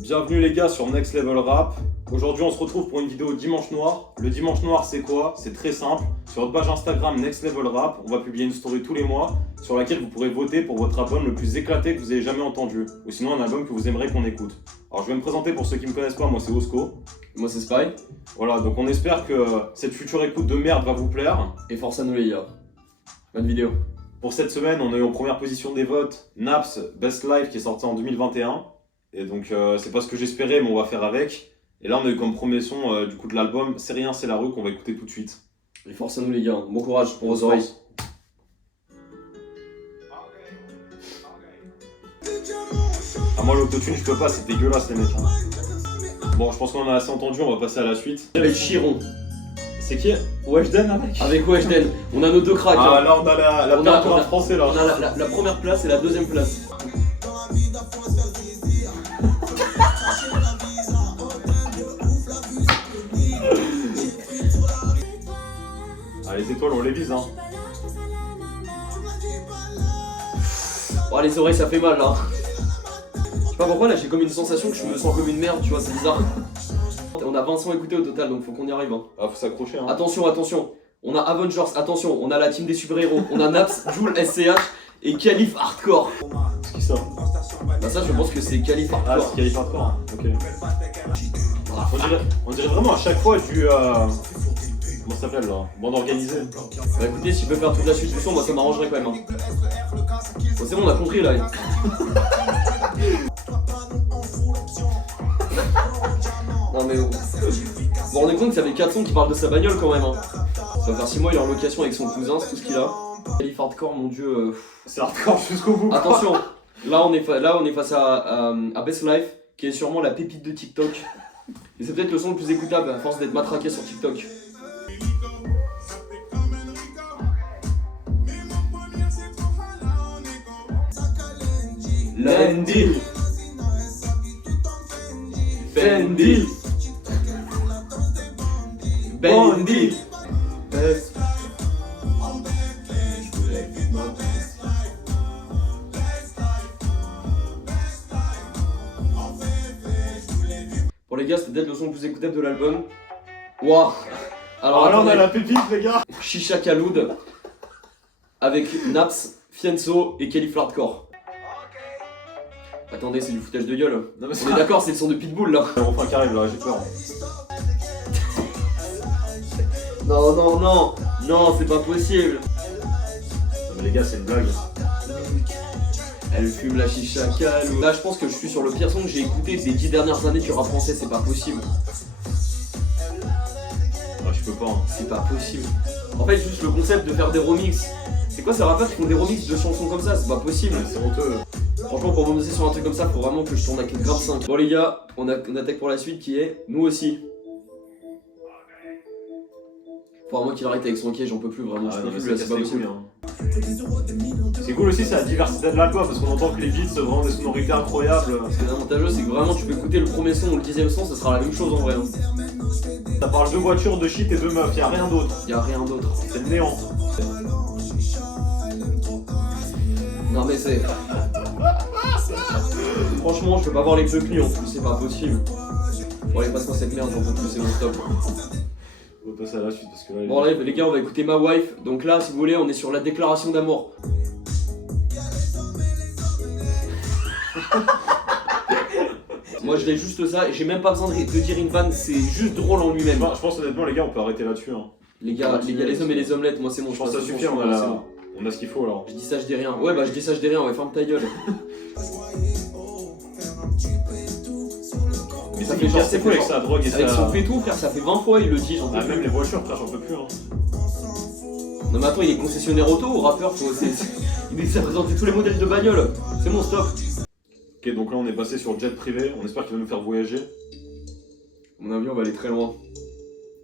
Bienvenue les gars sur Next Level Rap. Aujourd'hui on se retrouve pour une vidéo Dimanche Noir. Le Dimanche Noir c'est quoi? C'est très simple. Sur notre page Instagram Next Level Rap, on va publier une story tous les mois sur laquelle vous pourrez voter pour votre album le plus éclaté que vous ayez jamais entendu. Ou sinon un album que vous aimeriez qu'on écoute. Alors je vais me présenter pour ceux qui me connaissent pas, moi c'est Osco. Moi c'est Spy. Voilà, donc on espère que cette future écoute de merde va vous plaire. Et force à nous les gars. Bonne vidéo. Pour cette semaine, on a eu en première position des votes Naps Best Life qui est sorti en 2021. Et donc c'est pas ce que j'espérais, mais on va faire avec. Et là on a eu comme premier son du coup de l'album C'est rien, c'est la rue qu'on va écouter tout de suite. Et force à nous les gars. Bon courage pour vos oreilles. Ah moi l'autotune je peux pas, c'est dégueulasse les mecs. Hein. Bon je pense qu'on en a assez entendu, on va passer à la suite. Avec Chiron. C'est qui? Weshden avec? Avec Weshden. On a nos deux cracks. Ah hein. là on a la On a- perte en français là. On a la première place et la deuxième place. Ah les étoiles on les vise hein. Oh les oreilles ça fait mal là. Je sais pas pourquoi là j'ai comme une sensation que je me sens comme une merde, tu vois, c'est bizarre. On a 20 sons écoutés au total donc faut qu'on y arrive. Hein. Ah faut s'accrocher hein. Attention, attention. On a Avengers, attention, on a la team des super-héros. On a Naps, Jul, SCH et Calif Hardcore. C'est qui ça? Bah ça je pense que c'est Calif Ah Hardcore. c'est Calif Hardcore, hein. Ok. On dirait vraiment à chaque fois du... Comment ça s'appelle là? Bande organisée. Bah écoutez, si tu peux faire toute la suite du son, moi ça m'arrangerait quand même. Hein. Bon, c'est bon, on a compris là. Non mais bon. Vous vous rendez compte que ça fait 4 sons qui parlent de sa bagnole quand même. Hein. Ça va faire 6 mois, il est en location avec son cousin, c'est tout ce qu'il a. Calif Hardcore, mon dieu. C'est hardcore jusqu'au bout. Attention, là on est face à Best Life, qui est sûrement la pépite de TikTok. Et c'est peut-être le son le plus écoutable à force d'être matraqué sur TikTok. Landy, Fendi, Bendy. Pour les gars, c'était peut-être le son le plus écoutable de l'album. Waouh. Alors là on a attendez. la pépite les gars. Shisha Kaloud avec Naps, Fienso et Calif Hardcore. Attendez, c'est du foutage de gueule. Non mais On est d'accord, c'est le son de Pitbull là. le refrain qui arrive là, j'ai peur. Non, non, non, non, c'est pas possible. Non mais les gars c'est une blague. Elle fume la Shisha Kaloud. Là, je pense que je suis sur le pire son que j'ai écouté des 10 dernières années du rap français, c'est pas possible. Ah je peux pas. Hein. C'est pas possible. En fait, juste le concept de faire des remixes. C'est quoi ces rappeurs qui font des remixes de chansons comme ça? C'est pas possible. C'est honteux. Franchement, pour me sur un truc comme ça, faut vraiment que je tourne avec grave 5. Bon les gars, on attaque pour la suite qui est nous aussi. Faut vraiment qu'il arrête avec son quai, j'en peux plus vraiment, Ah, je non, peux mais plus là, ça c'est pas casse les possible. couilles, hein. C'est cool aussi, c'est la diversité de l'album parce qu'on entend que les beats sont vraiment des sonorités incroyables. Ce qui est avantageux, c'est que vraiment tu peux écouter le premier son ou le 10ème son, ça sera la même chose en vrai. Hein. Ça parle de voitures, de shit et de meufs, y'a rien d'autre. Y'a rien d'autre. C'est le néant. Non mais c'est. Franchement, je peux pas voir les peuples en plus, c'est pas possible. Bon allez, passe-moi cette merde, j'en peux plus, c'est mon stop. On va passer à la suite parce que là. Bon allez les gars, on va écouter Ma Wife. Donc là, si vous voulez, on est sur la déclaration d'amour. Moi je vais juste ça, et j'ai même pas besoin de dire une vanne, c'est juste drôle en lui-même. Je pense honnêtement les gars on peut arrêter là-dessus. Hein. Les gars, les hommes et les omelettes, moi c'est bon, Je pense que ça passe au suffit, son, on a, c'est bon. on a ce qu'il faut alors. Je dis ça, je dis rien. Ouais bah je dis ça, je dis rien, ouais, ferme ta gueule. Mais Ça ça fait fait genre, genre c'est fou avec sa drogue et Avec sa... son pétou frère, ça fait 20 fois il le dit, j'en peux Ah plus. même les voitures frère j'en peux plus hein. Non mais attends, il est concessionnaire auto ou rappeur, il s'est présenté tous les modèles de bagnole. C'est mon stop. Ok donc là on est passé sur jet privé, on espère qu'il va nous faire voyager. À mon avis on va aller très loin.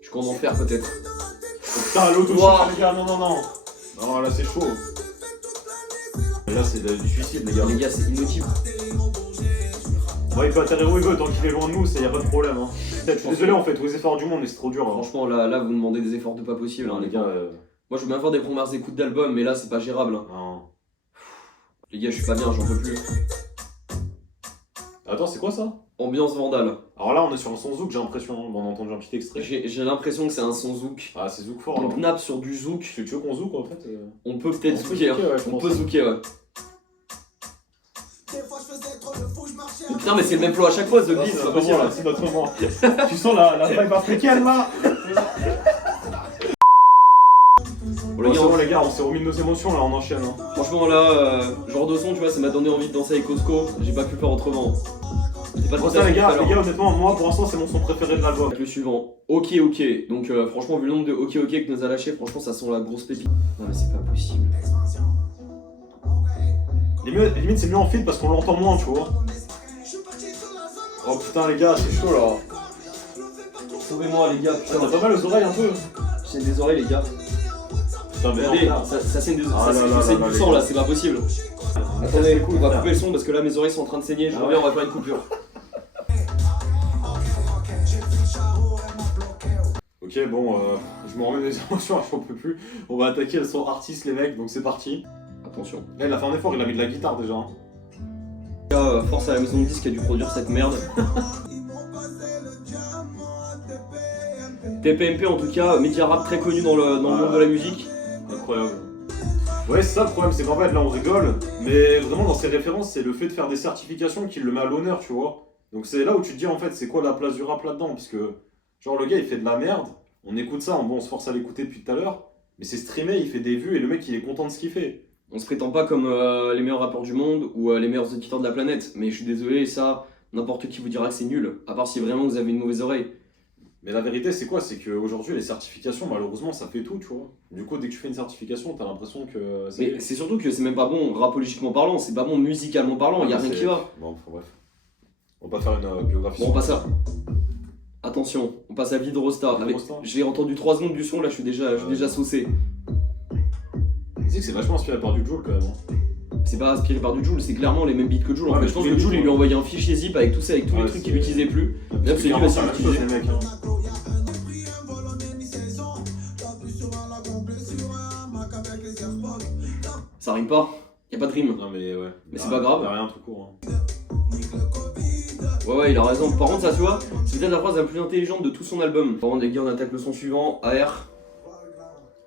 Je compte en faire peut-être. Oh, putain l'auto Wow. les gars, non non non. Non là c'est chaud. Et là c'est du suicide les gars. Les gars c'est inaudible. Ouais il peut atterrir où il veut tant qu'il est loin de nous, y a pas de problème hein. Je suis désolé en fait, tous les efforts du monde mais c'est trop dur hein. Franchement là vous demandez des efforts de pas possible hein, Non les gars Moi je veux bien faire des premières écoutes d'albums mais là c'est pas gérable hein. non. Les gars je suis pas bien, j'en peux plus. Attends, c'est quoi ça? Ambiance Vandale. Alors là, on est sur un son zouk, j'ai l'impression. On a entendu un petit extrait. J'ai l'impression que c'est un son zouk. Ah, c'est zouk fort là. Donc Naps sur du zouk. Tu veux qu'on zouk en fait? On peut peut-être On peut zouker. zouker, ouais, je On pense. peut zouker, ouais. Mais putain, mais c'est le même flow à chaque fois, The Beat, c'est pas possible. C'est notre moment. Tu sens la vibe africaine là? Bon, les Bon, gars, c'est bon les gars, on s'est remis de nos émotions là, on enchaîne. Hein. franchement là, genre de son, tu vois, ça m'a donné envie de danser avec Cosco. J'ai pas pu faire autrement. C'est pas Bon, tout ça à les fait tout à gars, l'heure. honnêtement, moi pour l'instant c'est mon son préféré de l'album. Avec le suivant, ok ok. Donc franchement, vu le nombre de ok ok que nous a lâché, franchement ça sent la grosse pépite. Non mais c'est pas possible. Limite c'est mieux en feed parce qu'on l'entend moins, tu vois. Oh putain les gars, c'est chaud là. Sauvez-moi les gars, Putain, t'as pas mal aux oreilles un peu. j'ai des oreilles les gars. Putain, mais Regardez, non, ça saigne des Ah là là ça saigne là du là, sang les là, gars. c'est pas possible. Attendez, on va couper le son parce que là mes oreilles sont en train de saigner, je Ah reviens, ouais. on va faire une coupure. Ok, bon, je me remets des émotions, j'en peux plus. On va attaquer le son artiste, les mecs, donc c'est parti. Attention. Là, il a fait un effort, il a mis de la guitare déjà. Hein. Les gars, force à la maison de disque qui a dû produire cette merde. TPMP en tout cas, média rap très connu dans le monde de la musique. Incroyable. Ouais, c'est ça le problème, c'est qu'en fait, là, on rigole, mais vraiment, dans ses références, c'est le fait de faire des certifications qui le met à l'honneur, tu vois. Donc c'est là où tu te dis, en fait, c'est quoi la place du rap là-dedans? Parce que, genre, le gars, il fait de la merde, on écoute ça, bon, on se force à l'écouter depuis tout à l'heure, mais c'est streamé, il fait des vues, et le mec, il est content de ce qu'il fait. On se prétend pas comme les meilleurs rappeurs du monde ou les meilleurs auditeurs de la planète, mais je suis désolé, ça, n'importe qui vous dira que c'est nul, à part si vraiment vous avez une mauvaise oreille. Mais la vérité, c'est quoi? C'est qu'aujourd'hui, les certifications, malheureusement, ça fait tout, tu vois. Du coup, dès que tu fais une certification, t'as l'impression que... Mais c'est surtout que c'est même pas bon rapologiquement parlant, c'est pas bon musicalement parlant, y a rien qui va. Bon, enfin, bref. On va pas faire une biographie. Bon, on passe à... Attention, on passe à Vidrosta. Vidrosta. J'ai entendu 3 secondes du son, là je suis déjà saucé. Tu sais que c'est vachement inspiré par du Jul quand même. Hein. C'est pas inspiré par du Joule, c'est clairement les mêmes beats que Joule. En Ouais, fait, mais je pense tous que les Joule beats, il lui a ouais. envoyé un fichier zip avec tous les Ouais, trucs c'est- qu'il utilisait plus. Parce Là, que c'est lui, clairement, vas-y, c'est la même utilisez. chose, les mecs. Hein. Ça rime pas, y a pas de rime. Non, mais ouais. Mais c'est pas grave. Y a rien tout court. Hein. Ouais, il a raison. Par contre, ça, tu vois, c'est peut-être la phrase la plus intelligente de tout son album. Par contre, les gars, on attaque le son suivant, AR.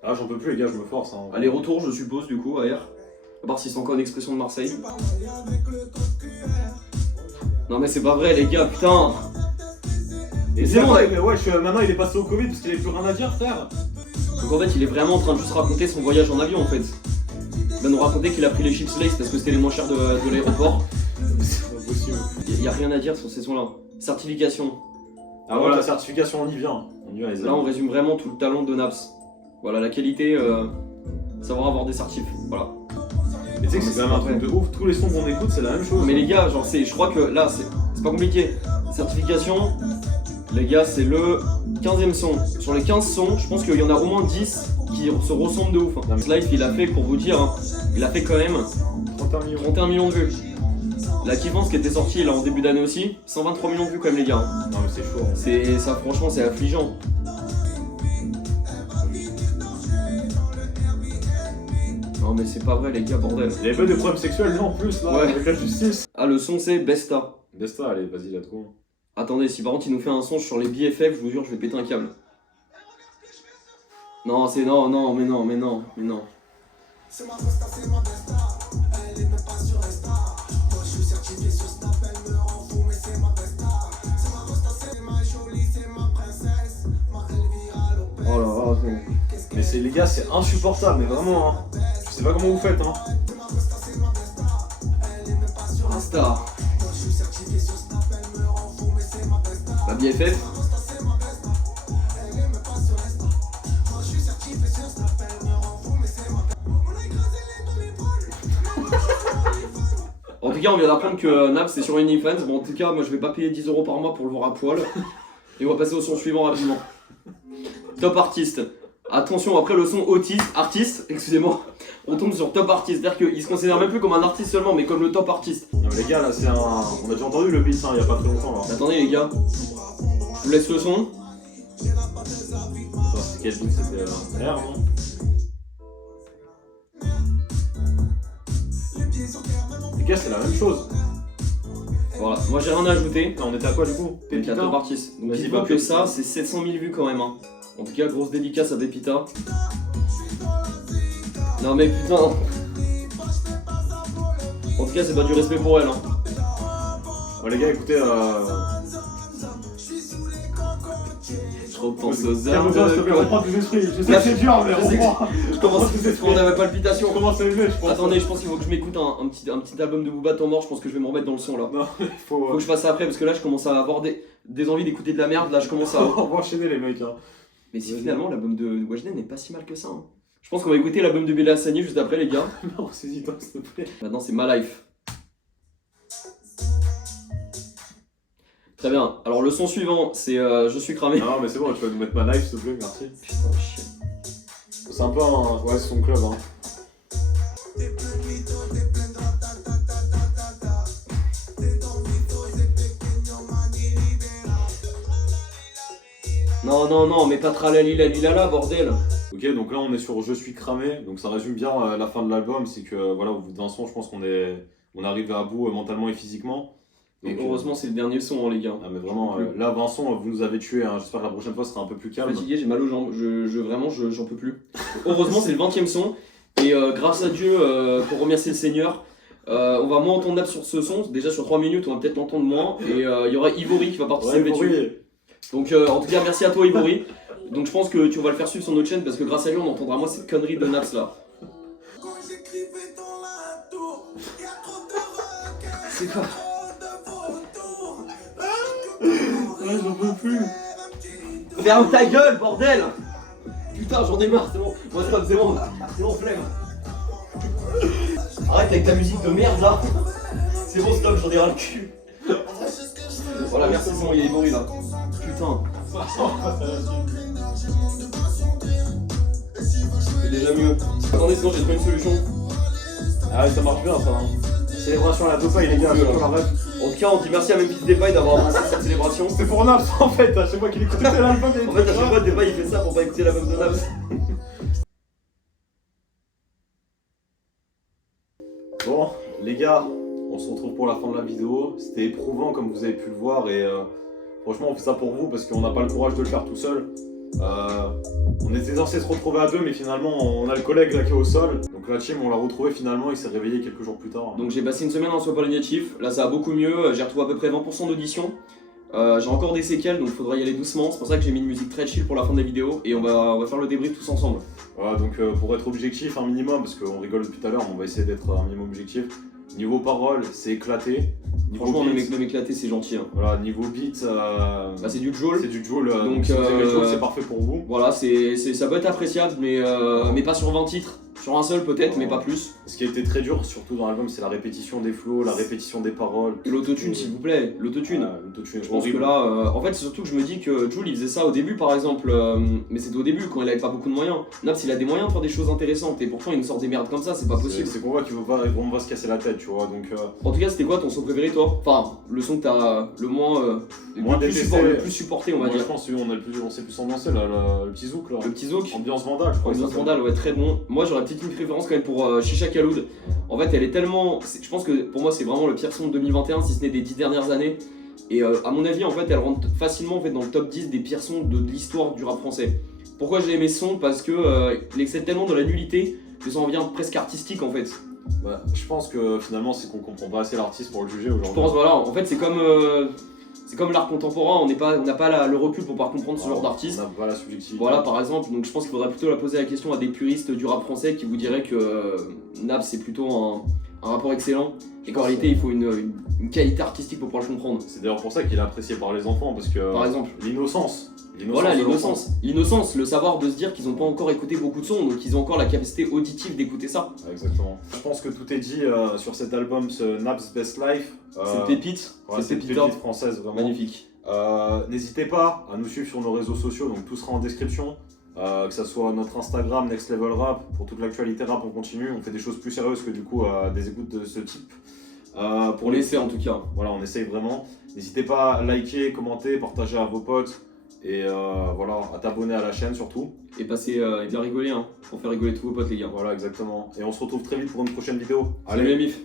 Ah, j'en peux plus, les gars, je me force. Hein. Aller-retour, je suppose, du coup, AR. À part si c'est encore une expression de Marseille. Non, mais c'est pas vrai, les gars, putain. Et c'est bon, ouais, mais ouais, maintenant il est passé au Covid parce qu'il avait plus rien à dire, frère. Donc en fait, il est vraiment en train de juste raconter son voyage en avion, en fait. Il va nous raconter qu'il a pris les chips Lays parce que c'était les moins chers de l'aéroport. C'est pas possible. Y a rien à dire sur ces sons-là. Certification. Ah, voilà, la certification, on y vient. On y vient, les Là, on amis. résume vraiment tout le talent de Naps. Voilà, la qualité, savoir avoir des certifs. Voilà. Mais tu sais que c'est quand même un truc de ouf. Tous les sons qu'on écoute, c'est la même chose. Mais les gars, genre, je crois que là, c'est pas compliqué. Certification, les gars, c'est le 15e son. Sur les 15 sons, je pense qu'il y en a au moins 10 qui se ressemblent de ouf. Hein. Ce live, il a fait, pour vous dire, hein, il a fait quand même 31 millions. 31 millions de vues. La Kiffance qui était sortie là en début d'année aussi, 123 millions de vues quand même les gars. Hein. Non, mais c'est chaud. Hein. Ça franchement c'est affligeant. Non mais c'est pas vrai les gars, bordel. Il y avait pas de problèmes sexuels, non, en plus, là, Ouais. avec la justice. Ah le son c'est Besta. Besta, allez, vas-y, là, trop. Attendez, si par contre il nous fait un son sur les BFF, je vous jure je vais péter un câble. Non c'est non, mais non. C'est ma Besta, elle est même pas sur Insta. Moi je suis certifié sur Snap, elle me rend fou, mais c'est ma Besta. C'est ma Besta, c'est ma jolie, c'est ma princesse. Ma Elvira Lopez. Oh là là, Mais c'est, les gars, c'est insupportable, mais vraiment, hein. Je sais pas comment vous faites, hein. C'est ma Besta, c'est ma Besta. Elle est même pas sur Insta. Insta. Moi je suis certifié sur Snap, elle me rend fou, mais c'est ma Besta. La BFF. Ma Besta, c'est ma Besta. Elle est même pas sur Insta. Moi je suis certifié sur Snap, elle me rend fou, mais c'est ma Besta. On a écrasé les demi-balles. En tout cas on vient d'apprendre que Naps c'est sur OnlyFans. Bon en tout cas moi je vais pas payer 10 € par mois pour le voir à poil. Et on va passer au son suivant rapidement. Top artiste. Attention, après le son artiste, excusez-moi, on tombe sur top artiste. C'est-à-dire qu'il se considère même plus comme un artiste seulement, mais comme le top artiste. Non, mais les gars, là, c'est un. On a déjà entendu le beat, hein, il y a pas très longtemps, là. Attendez les gars, je vous laisse le son. Attends, c'était quel beat? C'était R, non? Les gars, c'est la même chose. Voilà, moi j'ai rien à ajouter. On était à quoi du coup? Pépita Pépita. Top Artist. Donc Vas-y, dis-toi bah, que Pépita. ça, c'est 700 000 vues quand même. Hein. En tout cas, grosse dédicace à Pépita. Non mais putain. En tout cas, c'est pas du respect pour elle. Hein. Bon, les gars, écoutez, Je repense aux calme-toi, heures s'il te plaît, de... reprends tes esprits. Je sais Là, que c'est dur, mais je sais que- reprends. Je commence esprits. on avait palpitation. On commence à élever, je pense. Attendez, je pense qu'il faut que je m'écoute un petit album de Booba Temps Mort. Je pense que je vais me remettre dans le son là. Non, il faut. Faut que je fasse ça après parce que là, je commence à avoir des envies d'écouter de la merde. Là, je commence à. On va enchaîner, les mecs. Hein. Mais si Vas-y. finalement l'album de Wajden n'est pas si mal que ça. Hein. Je pense qu'on va écouter l'album de Bella Hassani juste après, les gars. Non, saisis-toi, s'il te plaît. Maintenant, c'est My Life. Très bien. Alors, le son suivant, c'est Je suis cramé. Non, mais c'est bon, tu vas nous mettre ma life, s'il te plaît, merci. Putain, chien. C'est un peu un. Ouais, c'est son club, hein. T'es plein de mythos, t'es plein de ratatatata. T'es dans mythos, c'est pequeño, mani libera. Non, mais pas tralali la lilala, bordel. Ok, donc là on est sur Je suis cramé, donc ça résume bien la fin de l'album, c'est que voilà, au bout d'un son, je pense on arrive à bout mentalement et physiquement. Et Donc, heureusement, c'est le dernier son, hein, les gars. ah mais vraiment, là Vincent, vous nous avez tués, hein. J'espère que la prochaine fois sera un peu plus calme. Fatigué, j'ai mal aux jambes, vraiment, j'en peux plus. Heureusement, c'est le 20ème son, et grâce à Dieu, pour remercier le Seigneur, on va moins entendre Nab sur ce son, déjà sur 3 minutes, on va peut-être l'entendre moins, et il y aura Ivory qui va participer Ouais, dessus. oui. Donc en tout cas, merci à toi Ivory. Donc je pense que tu vas le faire suivre sur notre chaîne, parce que grâce à lui, on entendra moins cette connerie de Naps là. Quand j'écrivais dans la tour, y'a trop de requêtes, C'est quoi? trop de photos. Ouais, j'en peux plus. Ferme ta gueule, bordel! Putain, j'en ai marre, c'est bon. Moi, c'est bon, flemme. Arrête avec ta musique de merde là. C'est bon, stop, j'en ai ras le cul. Voilà, merci, c'est bon, il y a Ivory là. Putain. C'est déjà mieux. Attendez, sinon j'ai trouvé une solution. Ah ouais, ça marche bien ça. Hein. Célébration à la Dopaille, les gars, Oui, je voilà. la ref. En tout cas, on dit merci à Memphis Depay d'avoir lancé cette célébration. C'est pour Naps en fait, c'est moi qui l'écoutais l'album. En fait, à chaque fois, Depay il fait ça pour pas écouter la meuf de Naps. Bon, les gars, on se retrouve pour la fin de la vidéo. C'était éprouvant comme vous avez pu le voir et franchement on fait ça pour vous parce qu'on n'a pas le courage de le faire tout seul. On était censé se retrouver à deux mais finalement on a le collègue là qui est au sol. Donc la team on l'a retrouvé finalement, il s'est réveillé quelques jours plus tard. Donc j'ai passé une semaine en soins palliatifs, là ça va beaucoup mieux, j'ai retrouvé à peu près 20% d'audition. J'ai encore des séquelles donc il faudra y aller doucement, c'est pour ça que j'ai mis une musique très chill pour la fin de la vidéo et on va faire le débrief tous ensemble. Voilà, donc pour être objectif un minimum, parce qu'on rigole depuis tout à l'heure, on va essayer d'être un minimum objectif. Niveau parole, c'est éclaté. Niveau Franchement, beat, de m'éclater c'est gentil. Hein. voilà, niveau beat, Bah, c'est du Joule. c'est du Joule, Donc, donc si vous aimez le Joule, c'est parfait pour vous. Voilà, ça peut être appréciable, mais pas sur 20 titres. Sur un seul peut-être, mais pas plus. Ce qui a été très dur, surtout dans l'album, c'est la répétition des flows, la répétition des paroles. Et l'autotune, s'il vous plaît, l'autotune. L'autotune, Je pense que là, en fait, c'est surtout que je me dis que Jul il faisait ça au début par exemple, mais c'était au début quand il avait pas beaucoup de moyens. Naps il a des moyens de faire des choses intéressantes et pourtant il nous sort des merdes comme ça, c'est pas possible. C'est qu'on voit qu'il veut pas, on va se casser la tête, tu vois. Donc, En tout cas, c'était quoi ton son préféré toi? Enfin, le son que t'as le moins, Moins détesté. le plus supporté, on va moi, dire. je pense qu'on s'est plus ambiancé là, le petit zouk là. Le petit zouk. Ambiance Vandal, je crois. que Ambiance ça Vandal, ouais, très bon. Moi j'aurais peut-être une préférence quand même pour Shisha Kaloud. En fait, elle est tellement. Je pense que pour moi, c'est vraiment le pire son de 2021, si ce n'est des 10 dernières années. Et à mon avis, en fait, elle rentre facilement en fait, dans le top 10 des pires sons de l'histoire du rap français. Pourquoi j'ai aimé ce son? Parce que il excelle tellement de la nullité que ça en vient presque artistique en fait. Bah, je pense que finalement, c'est qu'on comprend pas assez l'artiste pour le juger Je aujourd'hui. pense, voilà, en fait, c'est comme l'art contemporain, on n'a pas le recul pour pouvoir comprendre ce genre d'artiste. On n'a pas la subjectivité. Voilà par exemple, donc je pense qu'il faudrait plutôt la poser la question à des puristes du rap français qui vous diraient que Naps c'est plutôt un rapport excellent et qu'en réalité il faut une qualité artistique pour pouvoir le comprendre. C'est d'ailleurs pour ça qu'il est apprécié par les enfants, parce que Par exemple. l'innocence. Voilà de l'enfant. l'innocence, le savoir de se dire qu'ils n'ont pas encore écouté beaucoup de sons, donc ils ont encore la capacité auditive d'écouter ça. Ouais, exactement. Je pense que tout est dit sur cet album, ce Naps Best Life. C'est une pépite, Ouais, c'est une pépita, pépite française, vraiment. magnifique. N'hésitez pas à nous suivre sur nos réseaux sociaux, donc tout sera en description. Que ça soit notre Instagram, Next Level Rap, pour toute l'actualité rap, on continue. On fait des choses plus sérieuses que du coup des écoutes de ce type. Pour l'essai en tout cas. Voilà, on essaye vraiment. N'hésitez pas à liker, commenter, partager à vos potes et voilà, à t'abonner à la chaîne surtout. Et passer et bien rigoler, hein, pour faire rigoler tous vos potes les gars. Voilà, exactement. Et on se retrouve très vite pour une prochaine vidéo. Salut les mifs.